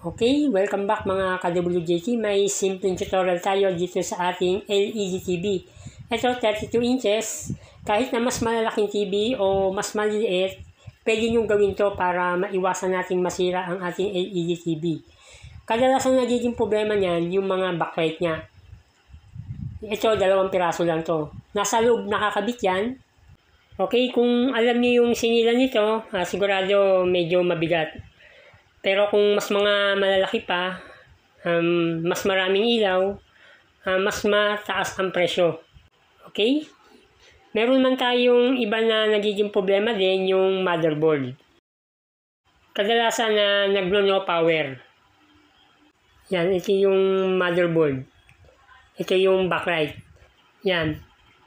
Okay, welcome back mga ka-WJT. May simpleng tutorial tayo dito sa ating LED TV. Ito 32 inches. Kahit na mas malalaking TV o mas maliliit, pwede nyo gawin to para maiwasan natin masira ang ating LED TV. Kadalasan nagiging problema niyan yung mga backlight niya. Ito, 2 piraso lang to. Nasa loob nakakabit yan. Okay, kung alam niyo yung sinila nito, sigurado medyo mabigat. Pero kung mas mga malalaki pa, mas maraming ilaw, mas mataas ang presyo. Okay? Meron man tayong iba na nagiging problema din, yung motherboard. Kadalasan na nagno-no power. Yan, ito yung motherboard. Ito yung backlight. Yan.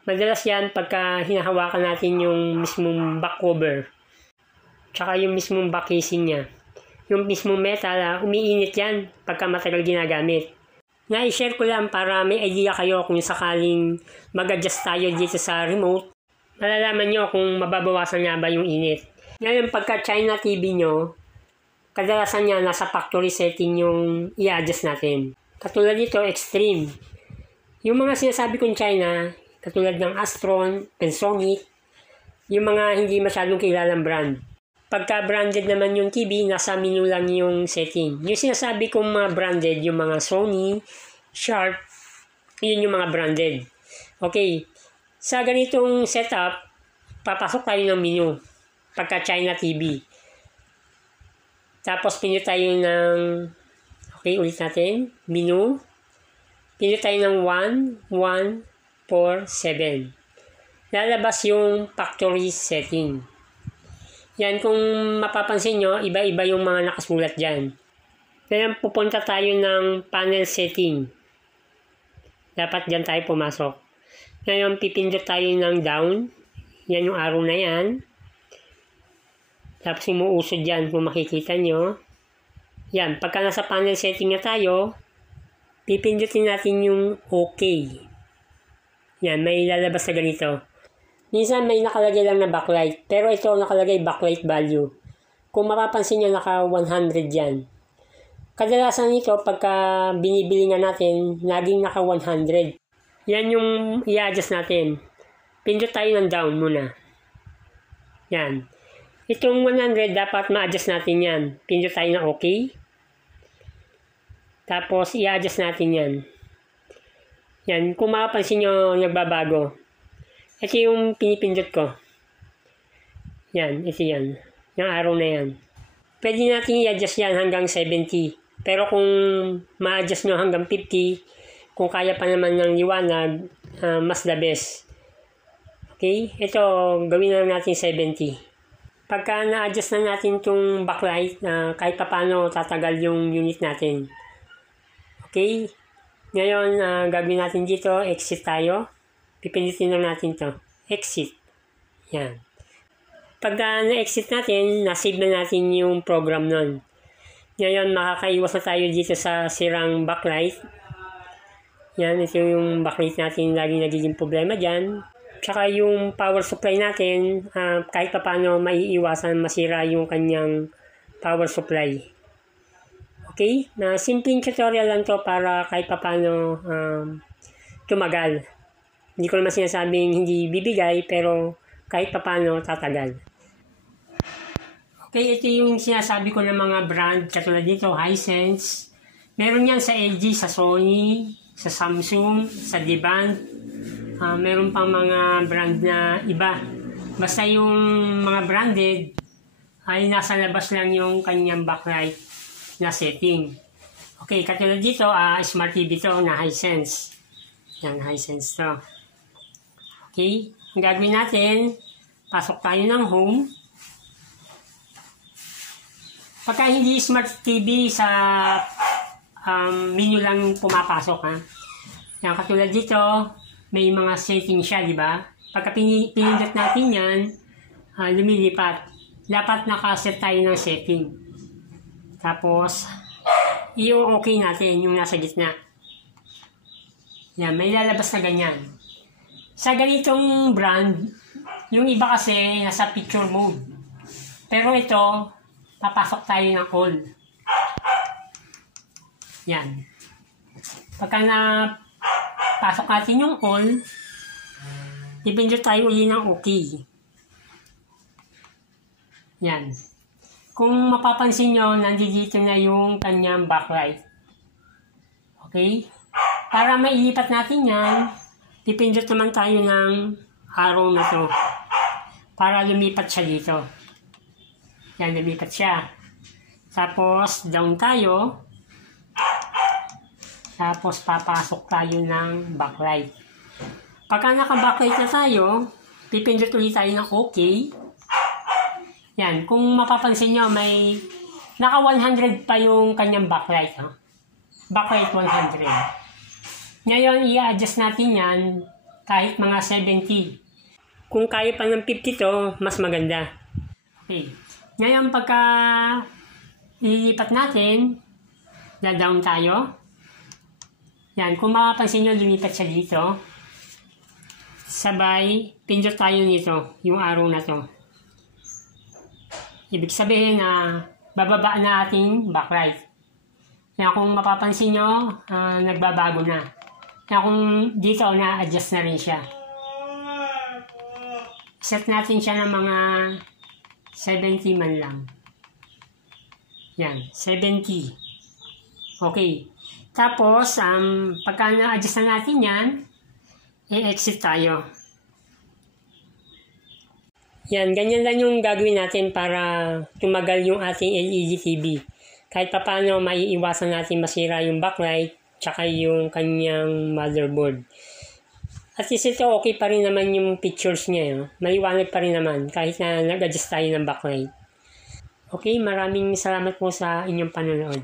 Madalas yan pagka hinahawakan natin yung mismong back cover. Tsaka yung mismong back casing niya. Yung mismong metal, umiinit yan pagka matagal ginagamit. Na-share ko lang para may idea kayo kung sakaling mag-adjust tayo dito sa remote. Malalaman nyo kung mababawasan nga ba yung init. Ngayon, pagka China TV nyo, kadalasan niya nasa factory setting yung i-adjust natin. Katulad dito, extreme. Yung mga sinasabi kong China, katulad ng Astron, Pensonic, yung mga hindi masyadong kilalang brand. Pagka branded naman yung TV, nasa menu lang yung setting. Yung sinasabi kong mga branded, yung mga Sony, Sharp, yun yung mga branded. Okay, sa ganitong setup, papasok tayo ng menu. Pagka China TV. Tapos pinili tayo ng, okay, ulit natin, menu. Pinili tayo ng 1, 1, 4, 7. Lalabas yung factory setting. Yan, kung mapapansin nyo, iba-iba yung mga nakasulat dyan. Kaya pupunta tayo ng panel setting. Dapat dyan tayo pumasok. Ngayon, pipindot tayo ng down. Yan yung arrow na yan. Tapos umuusod dyan kung makikita nyo. Yan, pagka nasa panel setting na tayo, pipindutin natin yung OK. Yan, may lalabas na ganito. Minsan may nakalagay lang na backlight, pero ito nakalagay backlight value. Kung mapapansin nyo, naka 100 yan. Kadalasan nito, pagka binibili nga natin, laging naka 100. Yan yung i-adjust natin. Pindot tayo ng down muna. Yan. Itong 100, dapat ma-adjust natin yan. Pindot tayo ng OK. Tapos, i-adjust natin yan. Yan. Kung mapapansin nyo, nagbabago. Ito yung pinipindot ko. Yan, ito yan. Yung arrow na yan. Pwede natin i-adjust yan hanggang 70. Pero kung ma-adjust nyo hanggang 50, kung kaya pa naman ng liwanag, mas the best. Okay? Ito, gawin na natin 70. Pagka na-adjust na natin itong backlight, kahit pa paano tatagal yung unit natin. Okay? Ngayon, gagawin natin dito, exit tayo. Pipindutin lang natin to. Exit. Yan. Pagka na-exit natin, na-save na natin yung program nun. Ngayon, makakaiwas na tayo dito sa sirang backlight. Yan, ito yung backlight natin laging nagiging problema dyan. Tsaka yung power supply natin, kahit pa paano maiiwasan masira yung kanyang power supply. Okay? Na simpleng tutorial lang to para kahit pa paano tumagal. Hindi ko naman sinasabing hindi bibigay, pero kahit paano tatagal. Okay, ito yung sinasabi ko ng mga brand, katulad dito, Hisense. Meron yan sa LG, sa Sony, sa Samsung, sa Deband. Meron pang mga brand na iba. Basta yung mga branded, ay nasa labas lang yung kanyang backlight na setting. Okay, katulad dito, Smart TV to na Hisense. Yan, Hisense to. Okay, ang gagawin natin, pasok tayo ng home. Pagka hindi smart TV, sa menu lang pumapasok. Yan, katulad dito, may mga setting siya, di ba? Pagka pinindot natin yan, lumilipat. Dapat nakaset tayo ng setting. Tapos, i-okay natin yung nasa gitna. Yan, may lalabas na ganyan. Sa ganitong brand, yung iba kasi nasa picture mode. Pero ito, papasok tayo ng all. Yan. Pagka na pasok natin yung all, i-pindot tayo uli ng okay. Yan. Kung mapapansin nyo, nandito na yung kanyang backlight. Okay? Para mailipat natin yan, pipindot naman tayo ng arrow na to. Para lumipat siya dito. Yan, lumipat siya. Tapos, down tayo. Tapos, papasok tayo ng backlight. Pagka naka-backlight na tayo, pipindot ulit tayo ng okay. Yan, kung mapapansin nyo, may naka 100 pa yung kanyang backlight. Huh? Backlight 100. Ngayon, i-adjust natin yan kahit mga 70. Kung kaya pa ng 50 to, mas maganda. Okay. Ngayon, pagka ilipat natin, down tayo. Yan, kung mapapansin nyo, lumipat siya dito. Sabay, pindot tayo nito, yung arrow na to. Ibig sabihin na bababa na ating backlight. Kaya kung mapapansin nyo, nagbabago na. Kaya kung dito na-adjust na rin siya. Set natin siya ng mga 70 man lang. Yan, 70. Okay. Tapos, pagka na-adjust na natin yan, i-exit tayo. Yan, ganyan lang yung gagawin natin para tumagal yung ating LED TV. Kahit pa paano, maiiwasan natin masira yung backlight tsaka yung kanyang motherboard. At least ito, okay pa rin naman yung pictures niya. Yo. Maliwanag pa rin naman kahit na nag-adjust tayo ng backlight. Okay, maraming salamat po sa inyong panonood.